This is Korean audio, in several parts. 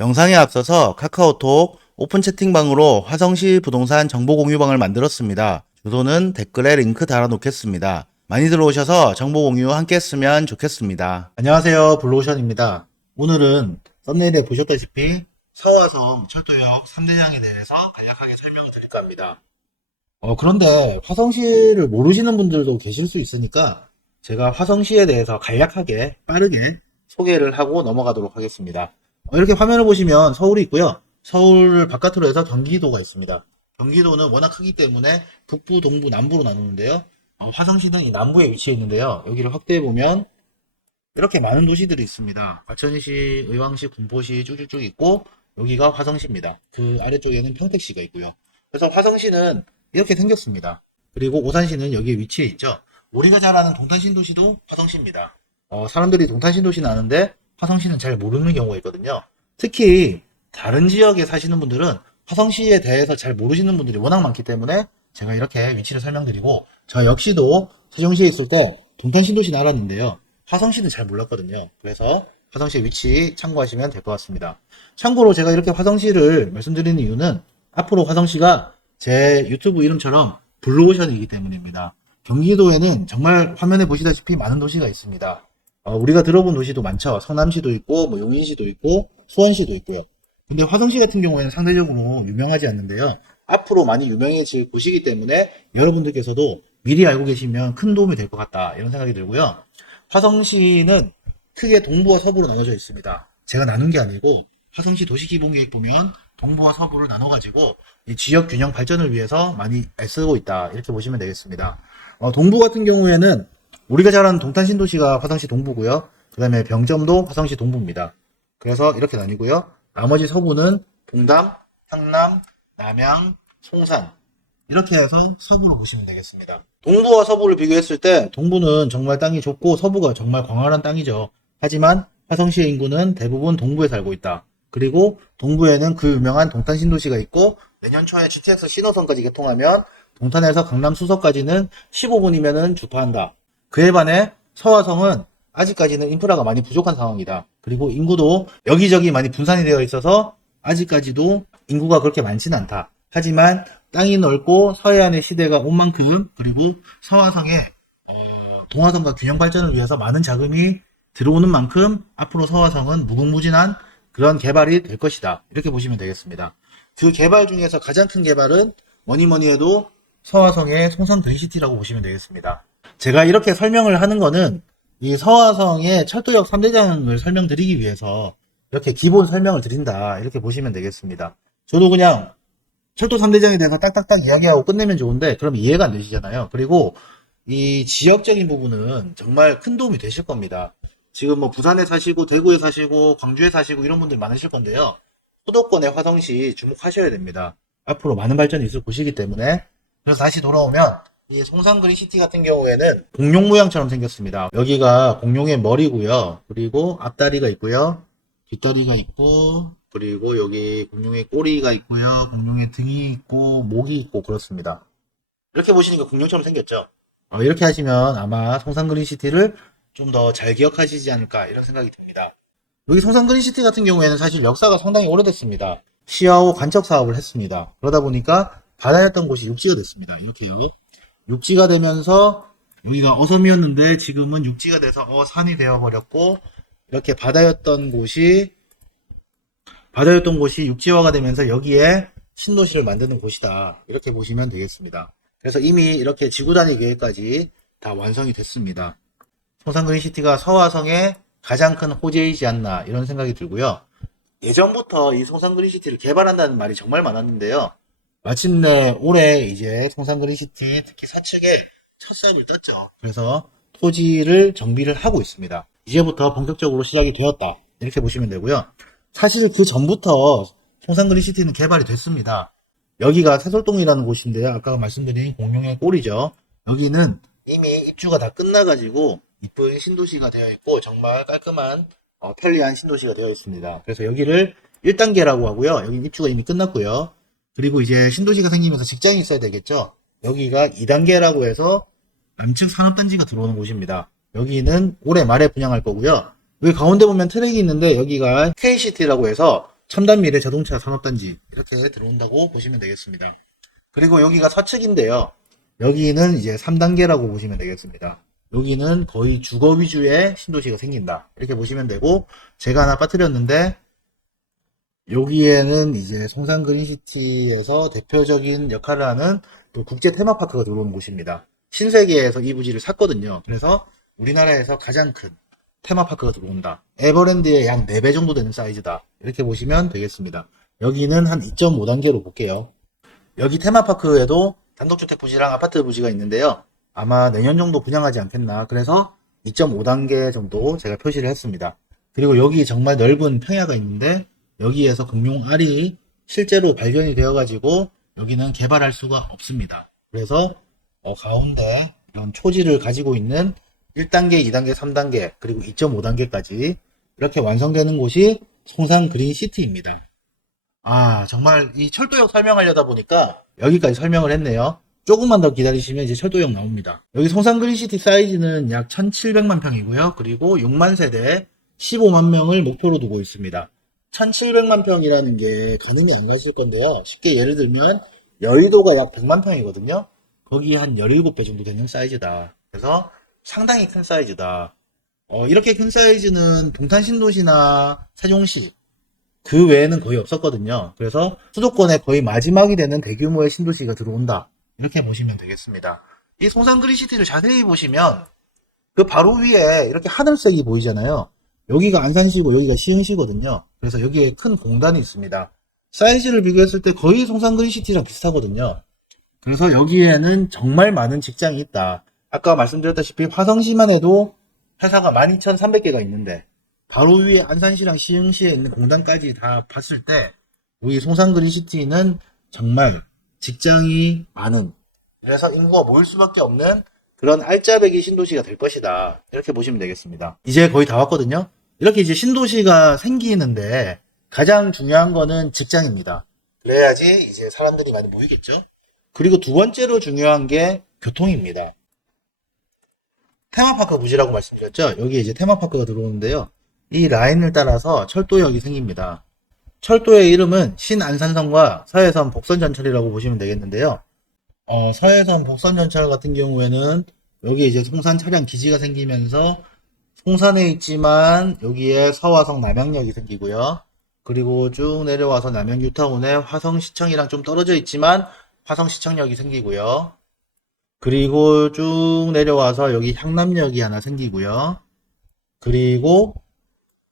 영상에 앞서서 카카오톡 오픈 채팅방으로 화성시 부동산 정보 공유방을 만들었습니다. 주소는 댓글에 링크 달아놓겠습니다. 많이 들어오셔서 정보 공유 함께 했으면 좋겠습니다. 안녕하세요, 블루오션입니다. 오늘은 썸네일에 보셨다시피 서화성 철도역 3대장에 대해서 간략하게 설명을 드릴까 합니다. 그런데 화성시를 모르시는 분들도 계실 수 있으니까 제가 화성시에 대해서 간략하게 빠르게 소개를 하고 넘어가도록 하겠습니다. 이렇게 화면을 보시면 서울이 있고요. 서울을 바깥으로 해서 경기도가 있습니다. 경기도는 워낙 크기 때문에 북부, 동부, 남부로 나누는데요. 화성시는 이 남부에 위치해 있는데요. 여기를 확대해 보면 이렇게 많은 도시들이 있습니다. 과천시, 의왕시, 군포시 쭉쭉쭉 있고 여기가 화성시입니다. 그 아래쪽에는 평택시가 있고요. 그래서 화성시는 이렇게 생겼습니다. 그리고 오산시는 여기에 위치해 있죠. 우리가 잘 아는 동탄신도시도 화성시입니다. 사람들이 동탄신도시는 아는데 화성시는 잘 모르는 경우가 있거든요. 특히 다른 지역에 사시는 분들은 화성시에 대해서 잘 모르시는 분들이 워낙 많기 때문에 제가 이렇게 위치를 설명드리고, 저 역시도 세종시에 있을 때 동탄신도시는 알았는데요. 화성시는 잘 몰랐거든요. 그래서 화성시의 위치 참고하시면 될 것 같습니다. 참고로 제가 이렇게 화성시를 말씀드리는 이유는 앞으로 화성시가 제 유튜브 이름처럼 블루오션이기 때문입니다. 경기도에는 정말 화면에 보시다시피 많은 도시가 있습니다. 우리가 들어본 도시도 많죠. 성남시도 있고, 용인시도 있고, 수원시도 있고요. 근데 화성시 같은 경우에는 상대적으로 유명하지 않는데요. 앞으로 많이 유명해질 곳이기 때문에 여러분들께서도 미리 알고 계시면 큰 도움이 될 것 같다, 이런 생각이 들고요. 화성시는 크게 동부와 서부로 나눠져 있습니다. 제가 나눈 게 아니고 화성시 도시기본계획 보면 동부와 서부를 나눠가지고 이 지역 균형 발전을 위해서 많이 애쓰고 있다, 이렇게 보시면 되겠습니다. 동부 같은 경우에는 우리가 잘 아는 동탄신도시가 화성시 동부고요. 그 다음에 병점도 화성시 동부입니다. 그래서 이렇게 나뉘고요. 나머지 서부는 동담, 상남, 남양, 송산, 이렇게 해서 서부로 보시면 되겠습니다. 동부와 서부를 비교했을 때 동부는 정말 땅이 좁고 서부가 정말 광활한 땅이죠. 하지만 화성시의 인구는 대부분 동부에 살고 있다. 그리고 동부에는 그 유명한 동탄신도시가 있고, 내년 초에 GTX 신호선까지 개통하면 동탄에서 강남 수서까지는 15분이면 주파한다. 그에 반해 서화성은 아직까지는 인프라가 많이 부족한 상황이다. 그리고 인구도 여기저기 많이 분산이 되어 있어서 아직까지도 인구가 그렇게 많지는 않다. 하지만 땅이 넓고 서해안의 시대가 온 만큼, 그리고 서화성에 동화성과 균형 발전을 위해서 많은 자금이 들어오는 만큼 앞으로 서화성은 무궁무진한 그런 개발이 될 것이다, 이렇게 보시면 되겠습니다. 그 개발 중에서 가장 큰 개발은 뭐니 해도 서화성의 송산 그린시티라고 보시면 되겠습니다. 제가 이렇게 설명을 하는 거는 이 서화성의 철도역 3대장을 설명드리기 위해서 이렇게 기본 설명을 드린다, 이렇게 보시면 되겠습니다. 저도 그냥 철도 3대장에 대해서 딱딱딱 이야기하고 끝내면 좋은데 그럼 이해가 안 되시잖아요. 그리고 이 지역적인 부분은 정말 큰 도움이 되실 겁니다. 지금 부산에 사시고 대구에 사시고 광주에 사시고 이런 분들 많으실 건데요. 수도권의 화성시 주목하셔야 됩니다. 앞으로 많은 발전이 있을 곳이기 때문에. 그래서 다시 돌아오면 이 송산 그린시티 같은 경우에는 공룡 모양처럼 생겼습니다. 여기가 공룡의 머리고요. 그리고 앞다리가 있고요. 뒷다리가 있고, 그리고 여기 공룡의 꼬리가 있고요. 공룡의 등이 있고, 목이 있고, 그렇습니다. 이렇게 보시니까 공룡처럼 생겼죠. 이렇게 하시면 아마 송산 그린시티를 좀 더 잘 기억하시지 않을까, 이런 생각이 듭니다. 여기 송산 그린시티 같은 경우에는 사실 역사가 상당히 오래됐습니다. 시야호 간척 사업을 했습니다. 그러다 보니까 바다였던 곳이 육지가 됐습니다. 이렇게요. 육지가 되면서 여기가 어섬이었는데 지금은 육지가 돼서 산이 되어버렸고, 이렇게 바다였던 곳이 육지화가 되면서 여기에 신도시를 만드는 곳이다, 이렇게 보시면 되겠습니다. 그래서 이미 이렇게 지구 단위 계획까지 다 완성이 됐습니다. 송산 그린시티가 서화성의 가장 큰 호재이지 않나, 이런 생각이 들고요. 예전부터 이 송산 그린시티를 개발한다는 말이 정말 많았는데요. 마침내 올해 이제 송산 그린시티 특히 사측에 첫 수업을 떴죠. 그래서 토지를 정비를 하고 있습니다. 이제부터 본격적으로 시작이 되었다, 이렇게 보시면 되고요. 사실 그 전부터 송산 그린시티는 개발이 됐습니다. 여기가 세솔동이라는 곳인데요. 아까 말씀드린 공룡의 꼴이죠. 여기는 이미 입주가 다 끝나가지고 이쁜 신도시가 되어 있고 정말 깔끔한 편리한 신도시가 되어 있습니다. 그래서 여기를 1단계라고 하고요. 여기 입주가 이미 끝났고요. 그리고 이제 신도시가 생기면서 직장이 있어야 되겠죠. 여기가 2단계라고 해서 남측 산업단지가 들어오는 곳입니다. 여기는 올해 말에 분양할 거고요. 여기 가운데 보면 트랙이 있는데 여기가 K시티라고 해서 첨단미래 자동차 산업단지 이렇게 들어온다고 보시면 되겠습니다. 그리고 여기가 서측인데요. 여기는 이제 3단계라고 보시면 되겠습니다. 여기는 거의 주거 위주의 신도시가 생긴다. 이렇게 보시면 되고, 제가 하나 빠뜨렸는데, 여기에는 이제 송산 그린시티에서 대표적인 역할을 하는 또 국제 테마파크가 들어오는 곳입니다. 신세계에서 이 부지를 샀거든요. 그래서 우리나라에서 가장 큰 테마파크가 들어온다. 에버랜드의 약 4배 정도 되는 사이즈다. 이렇게 보시면 되겠습니다. 여기는 한 2.5단계로 볼게요. 여기 테마파크에도 단독주택 부지랑 아파트 부지가 있는데요. 아마 내년 정도 분양하지 않겠나. 그래서 2.5단계 정도 제가 표시를 했습니다. 그리고 여기 정말 넓은 평야가 있는데 여기에서 공룡알이 실제로 발견이 되어가지고 여기는 개발할 수가 없습니다. 그래서 가운데 이런 초지를 가지고 있는 1단계, 2단계, 3단계 그리고 2.5단계까지 이렇게 완성되는 곳이 송산 그린시티입니다. 정말 이 철도역 설명하려다 보니까 여기까지 설명을 했네요. 조금만 더 기다리시면 이제 철도역 나옵니다. 여기 송산 그린시티 사이즈는 약 1700만 평이고요. 그리고 6만 세대 15만 명을 목표로 두고 있습니다. 1700만 평이라는 게 가늠이 안 가실 건데요. 쉽게 예를 들면 여의도가 약 100만 평이거든요. 거기 한 17배 정도 되는 사이즈다. 그래서 상당히 큰 사이즈다. 이렇게 큰 사이즈는 동탄신도시나 세종시 그 외에는 거의 없었거든요. 그래서 수도권의 거의 마지막이 되는 대규모의 신도시가 들어온다. 이렇게 보시면 되겠습니다. 이 송산 그린시티를 자세히 보시면 그 바로 위에 이렇게 하늘색이 보이잖아요. 여기가 안산시고 여기가 시흥시거든요. 그래서 여기에 큰 공단이 있습니다. 사이즈를 비교했을 때 거의 송산 그린시티랑 비슷하거든요. 그래서 여기에는 정말 많은 직장이 있다. 아까 말씀드렸다시피 화성시만 해도 회사가 12,300개가 있는데 바로 위에 안산시랑 시흥시에 있는 공단까지 다 봤을 때 우리 송산 그린시티는 정말 직장이 많은, 그래서 인구가 모일 수밖에 없는 그런 알짜배기 신도시가 될 것이다. 이렇게 보시면 되겠습니다. 이제 거의 다 왔거든요. 이렇게 이제 신도시가 생기는데 가장 중요한 거는 직장입니다. 그래야지 이제 사람들이 많이 모이겠죠. 그리고 두 번째로 중요한 게 교통입니다. 테마파크 부지라고 말씀드렸죠. 여기 이제 테마파크가 들어오는데요. 이 라인을 따라서 철도역이 생깁니다. 철도의 이름은 신안산선과 서해선 복선전철이라고 보시면 되겠는데요. 서해선 복선전철 같은 경우에는 여기 이제 송산 차량 기지가 생기면서 송산에 있지만 여기에 서화성 남양역이 생기고요. 그리고 쭉 내려와서 남양 뉴타운에 화성시청이랑 좀 떨어져 있지만 화성시청역이 생기고요. 그리고 쭉 내려와서 여기 향남역이 하나 생기고요. 그리고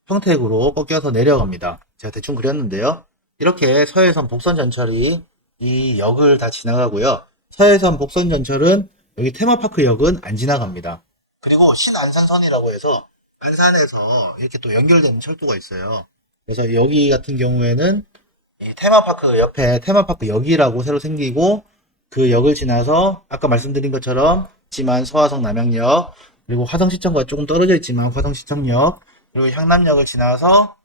평택으로 꺾여서 내려갑니다. 제가 대충 그렸는데요. 이렇게 서해선 복선전철이 이 역을 다 지나가고요. 서해선 복선전철은 여기 테마파크 역은 안 지나갑니다. 그리고 신안산선이라고 해서 안산에서 이렇게 또 연결되는 철도가 있어요. 그래서 여기 같은 경우에는 이 테마파크 옆에 테마파크 역이라고 새로 생기고 그 역을 지나서 아까 말씀드린 것처럼 있지만 서화성 남양역 그리고 화성시청과 조금 떨어져 있지만 화성시청역 그리고 향남역을 지나서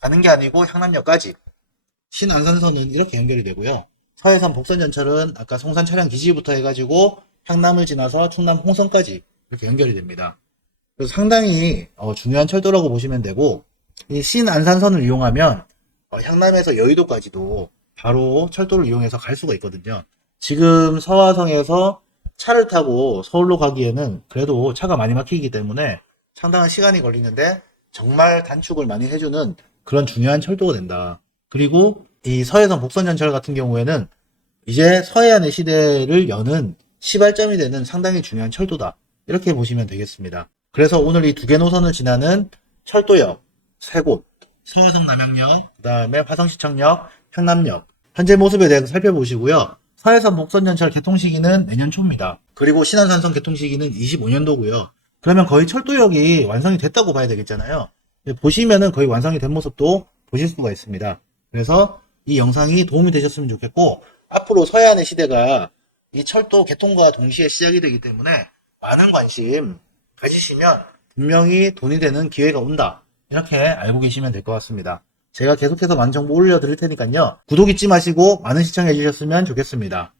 가는 게 아니고 향남역까지 신안산선은 이렇게 연결이 되고요. 서해선 복선전철은 아까 송산 차량 기지부터 해가지고 향남을 지나서 충남 홍성까지 이렇게 연결이 됩니다. 그래서 상당히 중요한 철도라고 보시면 되고 이 신안산선을 이용하면 향남에서 여의도까지도 바로 철도를 이용해서 갈 수가 있거든요. 지금 서화성에서 차를 타고 서울로 가기에는 그래도 차가 많이 막히기 때문에 상당한 시간이 걸리는데 정말 단축을 많이 해주는 그런 중요한 철도가 된다. 그리고 이 서해선 복선전철 같은 경우에는 이제 서해안의 시대를 여는 시발점이 되는 상당히 중요한 철도다. 이렇게 보시면 되겠습니다. 그래서 오늘 이 두 개 노선을 지나는 철도역 세 곳, 서화성 남양역, 그 다음에 화성시청역, 향남역 현재 모습에 대해서 살펴보시고요. 서해선 복선전철 개통 시기는 내년 초입니다. 그리고 신안산선 개통 시기는 25년도고요. 그러면 거의 철도역이 완성이 됐다고 봐야 되겠잖아요. 보시면은 거의 완성이 된 모습도 보실 수가 있습니다. 그래서 이 영상이 도움이 되셨으면 좋겠고 앞으로 서해안의 시대가 이 철도 개통과 동시에 시작이 되기 때문에 많은 관심 가지시면 분명히 돈이 되는 기회가 온다. 이렇게 알고 계시면 될 것 같습니다. 제가 계속해서 많은 정보 올려드릴 테니까요. 구독 잊지 마시고 많은 시청해 주셨으면 좋겠습니다.